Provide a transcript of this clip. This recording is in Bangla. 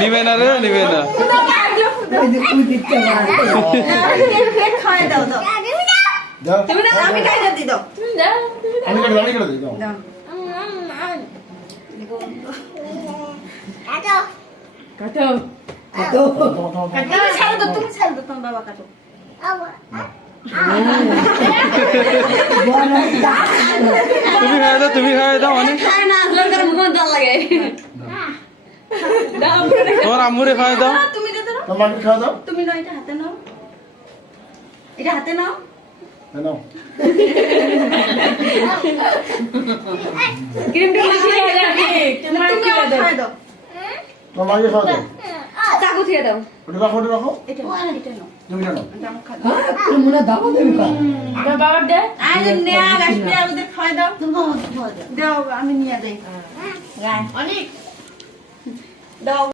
নিবে না রে, নিবে না। আমি খাই দিই দাও, আমি করে দিই দাও। কাটো ছাড়ো দাও, তুমি ছাড়ো দাও, তোমার বাবা কাটো। তুমি খাই দাও অনেক। তোমার আম্মুরে খাই দাও। তুমি দে দাও, তোমার মাকে খাওয়া দাও। তুমি নাও, এটা হাতে নাও, এটা হাতে নাও। নাও। তুমি খাই দাও, তোমার মাকে খাওয়া দাও। চাকু দিয়ে দাও, ওটা রাখো, ওটা রাখো। এটা নাও, এটা নাও, তুমি নাও। এটা আমার খাই দাও। বাবার দে আজ নেয়া আসবে, আমাদের খাই দাও, দাও আমি নিয়ে যাই। অনেক দাও।